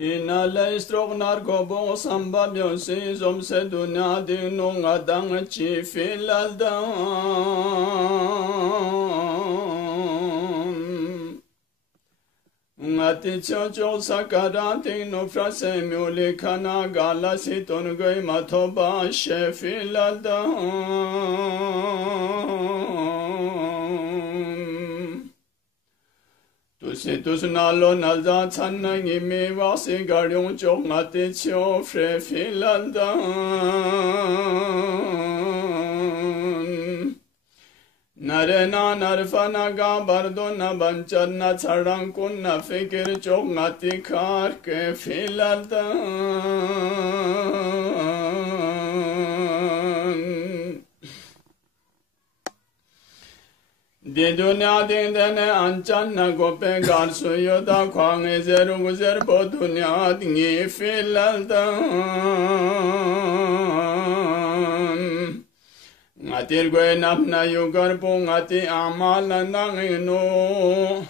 Inalei strognar gobo samba bionsi zom se dunya dinu ngadang chi filadam. Ngati chocho sakarati no frase muli kana gala siton goi matoba she filadam. Tus nalo nalda channa ngimi wasi garyong chok ngati chio fre filaldan. Narena narfana ga bardo na banchar na chadang kun na fikir chok ngati khar ke filaldan. Di dunya ding dene anchan na gope gar suyo da kwang ezeru guzer bo dunya dingi filaldan. Ngatir gwe nap na yugar po ngati amal nang ino.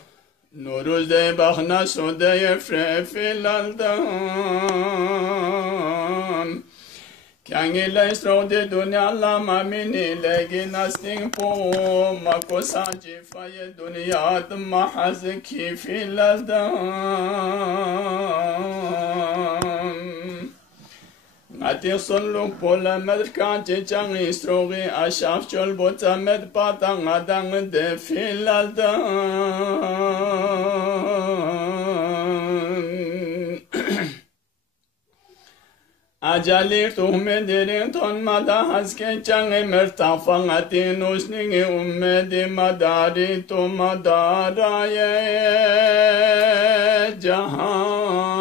Nuruz de bakhna sode ye fre filaldan. Kyangi le strode dunya la mamini legi nasting po mako saji faye dunya mahaz ki filaldan. Ngati sonluk pola medrkan chechangi strogi ashaf chol bota med patang adang de filaldan. Ajalir tuhme derin ton mada haske change mertafang atin usningi ummedi madari to madaraye jahara.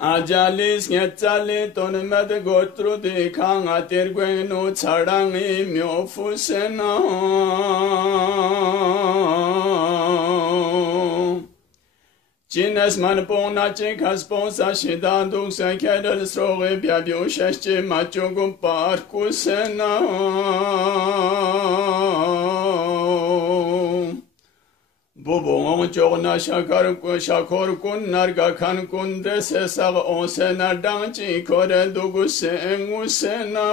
Ajalis ngetzali ton med gotru dikhang atir gwenu chadangi myo fusena. Chines man pona chikas ponsa shidan duk se kedel sroge byabiu sheshchi machugum parkusena. Bubong chogna shakor kun narga khan kun dese sag onse nardang chi kore dugu se engusena.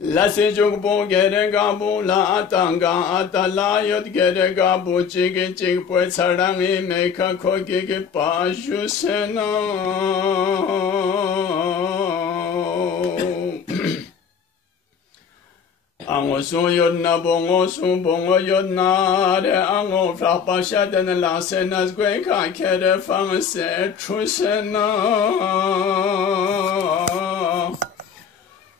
Lasi jugbo gere gabu la atanga atala yot gere gabu chigi chig pwe chadangi meka kogi ki pashu sena. Ango su yodna bongo yodna re ango frapa shaden la senas gwe ka kere fang se trusena.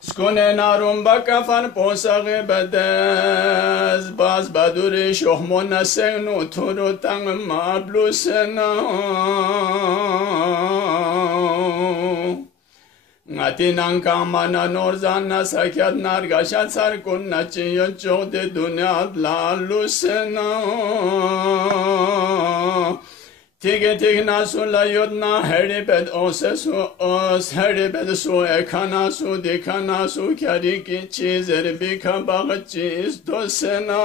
Skone narum baka fan posage bedes bas baduri shohmona senu turu tang mablusena. Ngati nang kamana norzana sakyat nargashat sarkun nachi yonchode dunya la lusena. Tige tigna su la yodna heribed osesu os heribed su ekana su dikana su kyari ki chizer bika bag chiz dosena.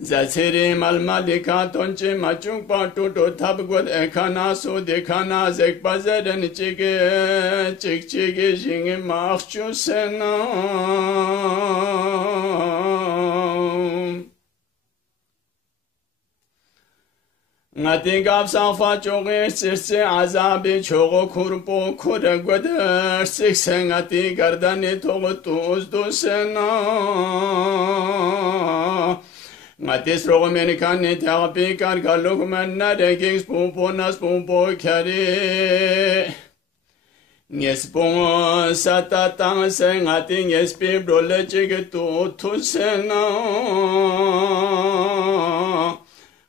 Zatsiri malmadika tonchi machung patu to tabgod ekana su dikana zekbazeren chige chig chigi jingi machchu sena. Ngati gab safa choge sirse azabi chogo kurpo kure gweder sikse ngati gardani togo tuz dusena. Ngati srogo menikani terapi kar galuk menna regings pumpo nas pumpo kari. Nyespong satatang se ngati nyespi brole chige tu tusena.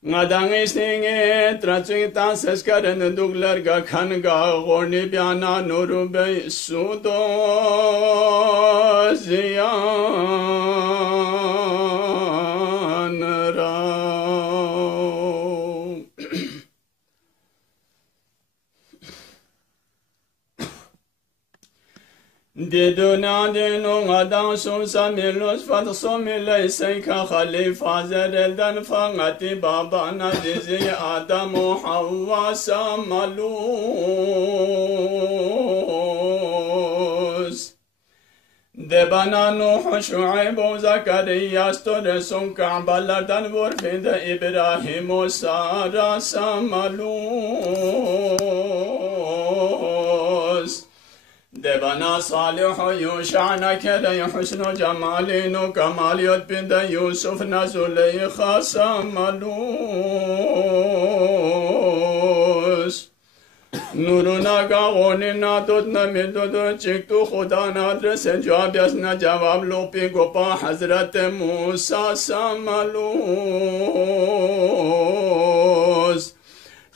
Ngadang isninge traching tan seskaren dugler ga khan ga gorni byana nurube sudo ziyan ra. di dünya dinu ngadan sunsa milus fatso mileyseyka halifa zerelden fangati babana dizi Adamu Havva samalus de bana Nuh Şuayb Zakariya storesun Ka'balardan vur fide İbrahim Sara samalus de bana Salih Yuşa Nakere Hüsnü Cemalinu Kamaliyot binde Yusuf Nazuleyha samalus Nuruna gağonina tutna midudu çıktı Khudan adrese cevap yazına cevap lopi gopa Hazreti Musa samalus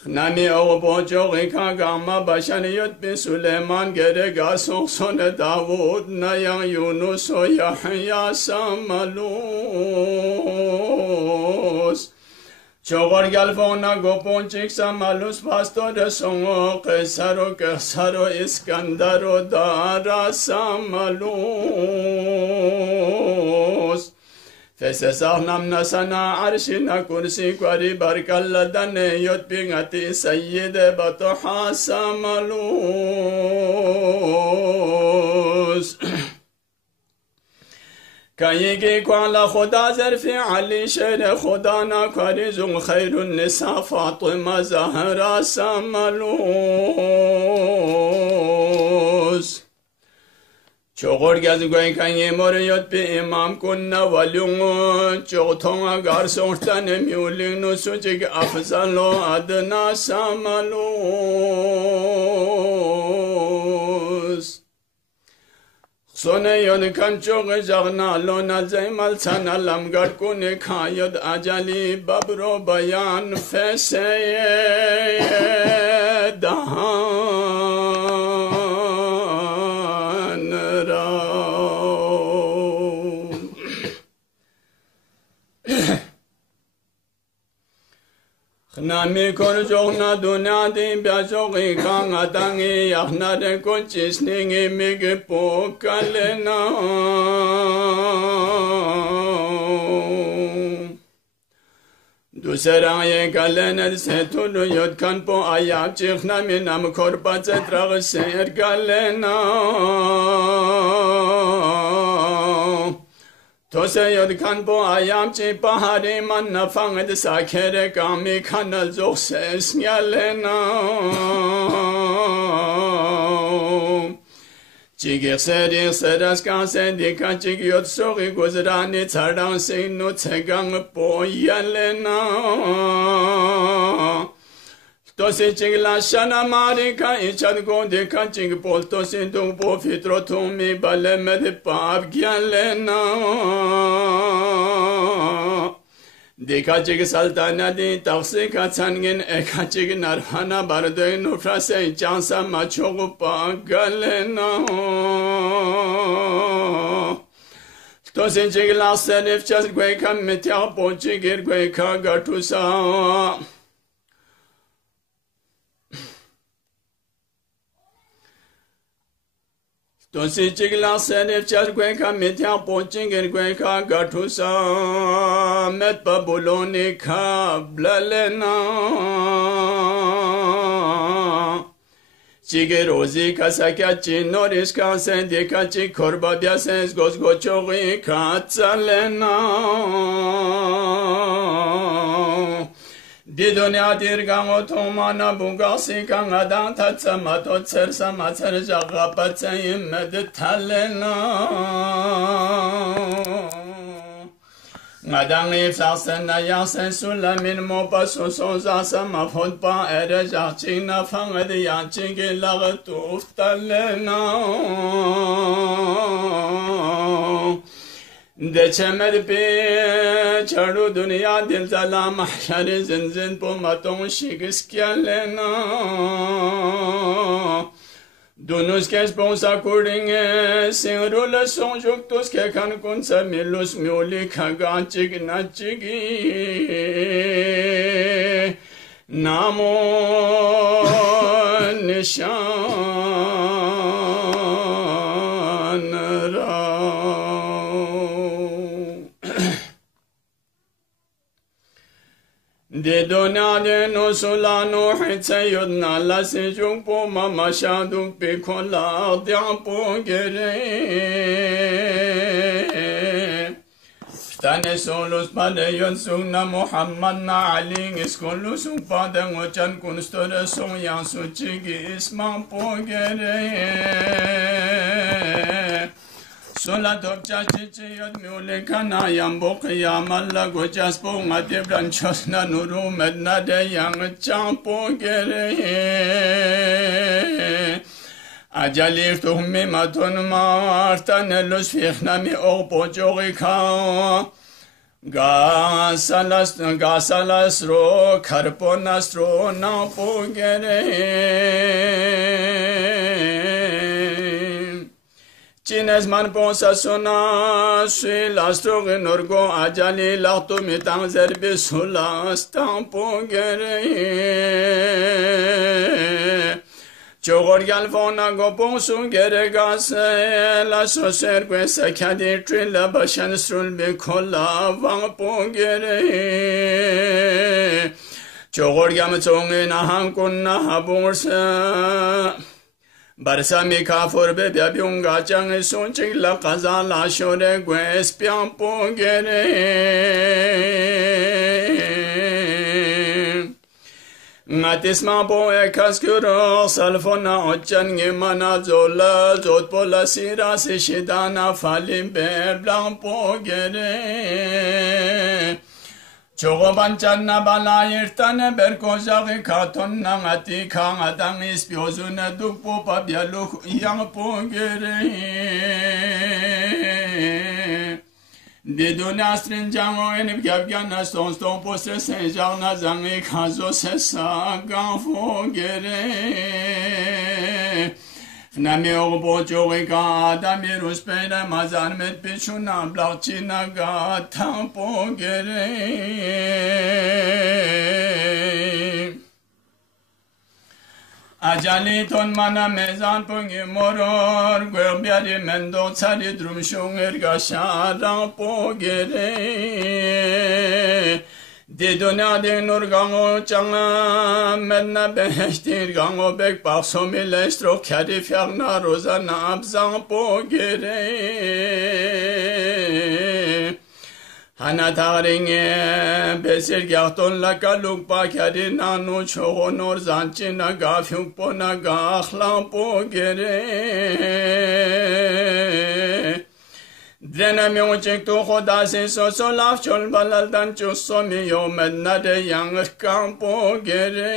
Nami o bocoği kagama başaniyot bi Süleyman gerek asokson Davud nayan Yunus o Yahya samalus Çoğur gelfona gopon çıksa malus pastore songo Kesaro İskandaro dara samalus Fesesah sana arşina kursi kwari barkalladan yot bingati sayyide batuha samalus Kayigi kwala khuda zerfi Ali şere khudana karizun khayrun nisa Fatıma Zahra samalus Çoğur gezi goykan yemor yot bi imam kunna valungu Çoğ tonga garsontan emyulin nusucik afzalo adına samalus Sone yon kan çoğ jagna lona zeymal sana lamgar kune kayod acali babro bayan feseye dahan ra Nami kor jogna dunya di byajogi kang adangi yahna de konchis ningi migi pokalena Duseraye kalene setulu yot kan po ayak chikhna minam korpa zetrag ser kalena Tose yod kan po ayam chi pahari man na fanged sakere kami kanal zog ses nyalena Chigir seri seras kan sendika chig yod sogi guzrani tsardan sinu tsegang po yalena Tosi chigla shana marika ichad gondika chig pol tosi dung po fitro tumi bale med pav gyalena Dika chig saltana di taqsi ka tsangin eka chig narhana bardoy nufrase chansa machogu pa galena Tosi chigla serif chas gweka mitya po chigir gweka gatusa Tosi chigla serif chas gweka mitya po chigir gweka gatusa met babuloni kablalena Chigir ozi kasakya chinoris ka sendika chig korba biasens gozgochogi katsalena Di dünya dirgan otomana bugasi kan adan tatsama totsersa matser jagapa tsayim medtalena Ngadan ifsaksen na yaksen sulamin mopa sosoza sama fotpa ere jakchina fanged yanchigi lag tuftalena Deçemed pe çaru dünya dil zala mahşer zinzin po maton şigis kyalena Dunus kes ponsa kuringe singrule sonjuktus ke kan kunsa milus miuli kaganchig nachigi Namo nişan de donade no solano hetsayodna la sejung po mama shaduk pe kola diampo gere tane solos pade yon sungna Muhammad na ali iskolu sung pade ngochan kunstore sung yang suci isman po gere sola topcha chichi yod miule kana yambo kıyamalla gojas po ngate branchos na nuru medna de yang champo gere ajalir tuhmi matun martan elus fihnami opo jogika gasalas ro karponas ro na po gere Chines man ponsa sona sui lastro norgo ajali lachto mitang zerbi sula stampo gere Chogor galfona go ponsu gere gase la soser questa cadi trilla bashan strul be kolla vampo gere Chogor gam chongena hankuna habursa Barsami kafur be biunga chang sonching la kaza la shore gues piampo gere Ngatisma po ekaskuro salfona ochan ngimana zola zot pola sira se shidana falim be blampo gere Çoğu bançanna bala yırtane berkozaki katonna ngati kangadan ispiyozune dukpo pabyaluk yangpo gere Didun astrin jango enip gevgana ston postre senjana zangi kazo sesa ganfo gere Nami ogbo çoğu adami ruspeyre mazarmet biçuna blakçina tampo gere Acali ton mana mezan pungi moror Gwelbyari mendo tsari drumşung ergaşara po gere Di dünya din urgango çanga medna behtir gango bek baksomi lestro kari fyagna roza nabzan po gere Hana taringe besir gahton la kaluk pa kari nanu çoğu nor zançina gafyuk po na gahlan po gere Drenemi uciktu khoda se so laf chol balaldan chusso mi yo medna de yang kampo gere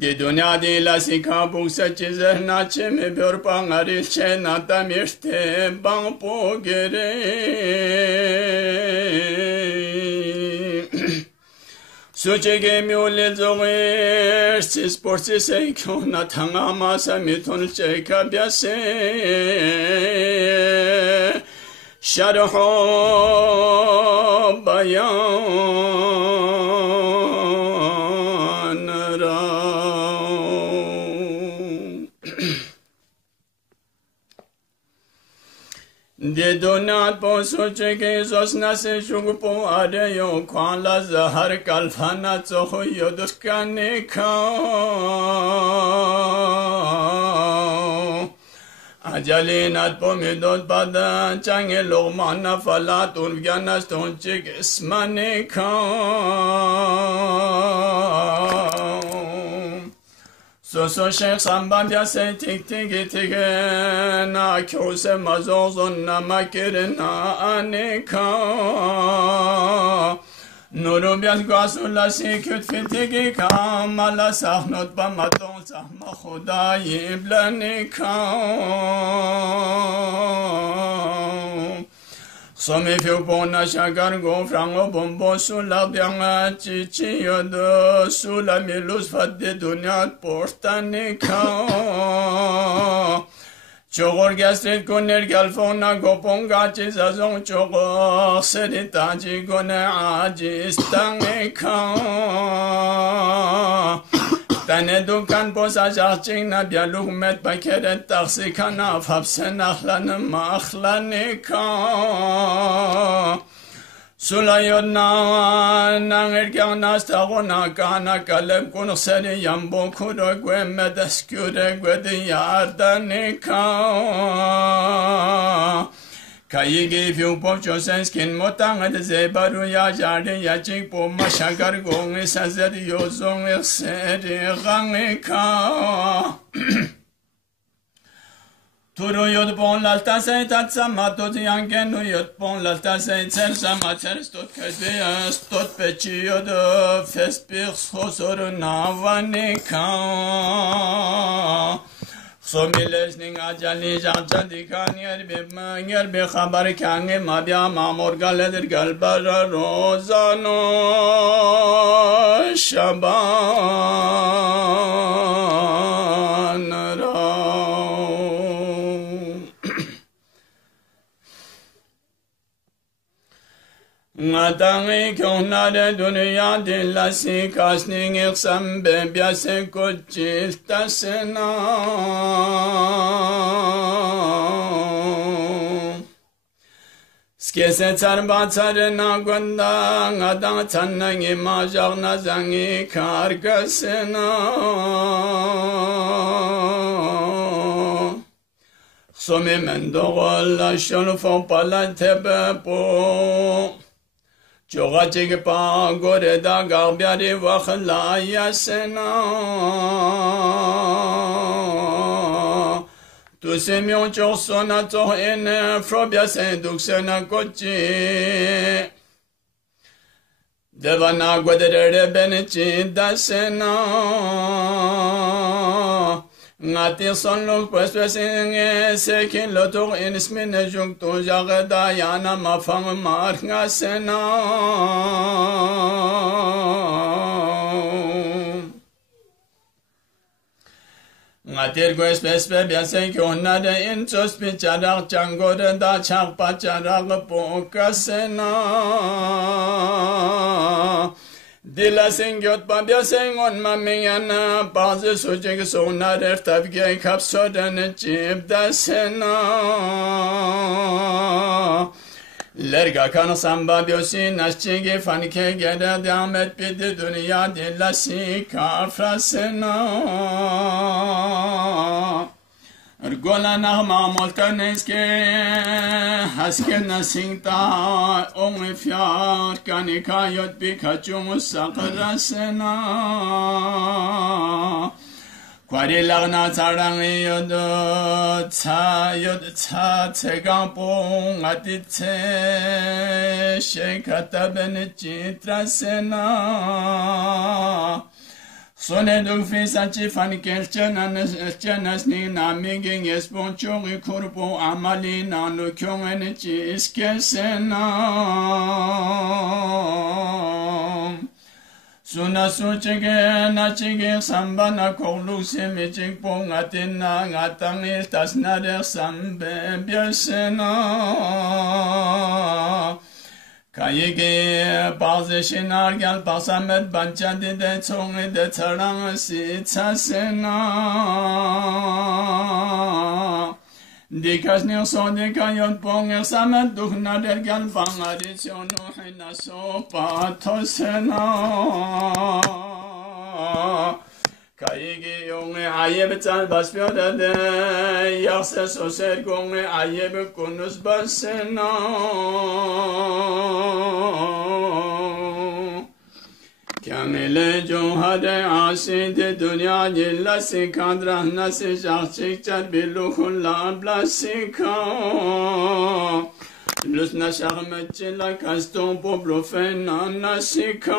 Di dünya di la sika buksa çizer naçe mi bör pangari çena tamirte bampo gere Suçege miule zoğer siz porsi seykona tangamasa miton çeka biase Şarho bayan ra De donat po socheke zosnase shugpo areyo kwala zahar kalfana tsoho yoduskane kao Ajalinat po midot pada change logmana falat urvyanas tonchik ismane kao So Sheikh Sambam ya se tik na kyose mazozon na makirna aneka Nuru bias gasula si küt fitigi kamala sahnot bamaton sahma khudayi blanika Somi fiu pona shagar go frango bombo sula bianga chichi yodo sula milus fadde dunyat portanika Çogor gestret koner galfona goponga çizazon çogor seritaci gone aciz tanika Tane dukan posa jahcina bialuk met bakeret taksikana fapsen ahlanım ahlanika Sulayona nangergana stagona kana kalem kun seni yambo kuro gweme deskure gwedi yardanika Kayigi fiu pocho senskin motang de zebaru ya jarde ya chikpo mashagar gong sazed yozong seri gangika Turu yod pon lalta se tatsa matot yangen nu yod pon lalta se tser samatser stot kede stot pechi yod fespir khosor navanika Somileşnin acali jacadi kanyer be manger be khabar kange mabya mamor galedir galbara rozano şaban Ngatangi kyonare dünya dillasi kasning iksam bebiyase koçiltasena Skese çarba çarına gonda ngadan çannangi majagna zangi kargasena Somi mendogolla şonu fonpala tebepo Çoğacık pa goreda garbiyari vakhla yasena Tu semyon çok sona çok ene frobya sen duksena koçi Devana godere beni çindasena Ngati sonluk pespesin sekin lotuk inismine juktu jagda yana mafam marga sena Ngatir gues pespe biase kyonade insos bicharak changore da chakpa charak pokasena Dilasin göt babyasen on mamiyana bazı sucuk sonar ertavge kapsodan cibdasena Lerga kanasam babyosi naşçigi fanike gere deamet bidi dünya dilasi kafrasena Ergola nahma moltaneske haske nasinta onge fyar kanika yot bikachum sakrasena Kwari lagna tsarang yod tsa tsegampong atitse shekata benichitrasena Sone dug fisaci fanikel cenas ni namingin espon çoğu kurbu amali nanu köngen iskesena Suna suçige naçige sambana kolu semicik pong atina ngatang iltas nader sambe biasena Kayıge bazı şinar gel basamet bançadı de çoğu de çarang sitsasena Dikasnir so dikayot pong samet duhna der gel bangadisyon hina so patosena Kayıge yonge ayıp çal basfiyada de yakse soser gonge ayıp konus basena Kamile johade aside dünya cillasi kadrah nasi şahçik çar billuhulla blasika Lusna şahmetçila kaston poblo fena nasika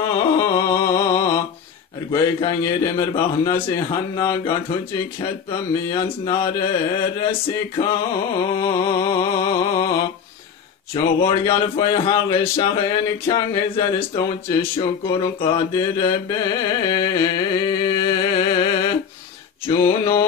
Ergoy kange demir bahnasi hanna gathuci khetpa miyans nare resika Çoğur gel fay hağı şahın kange zeristonçi şukur kadir be Cuno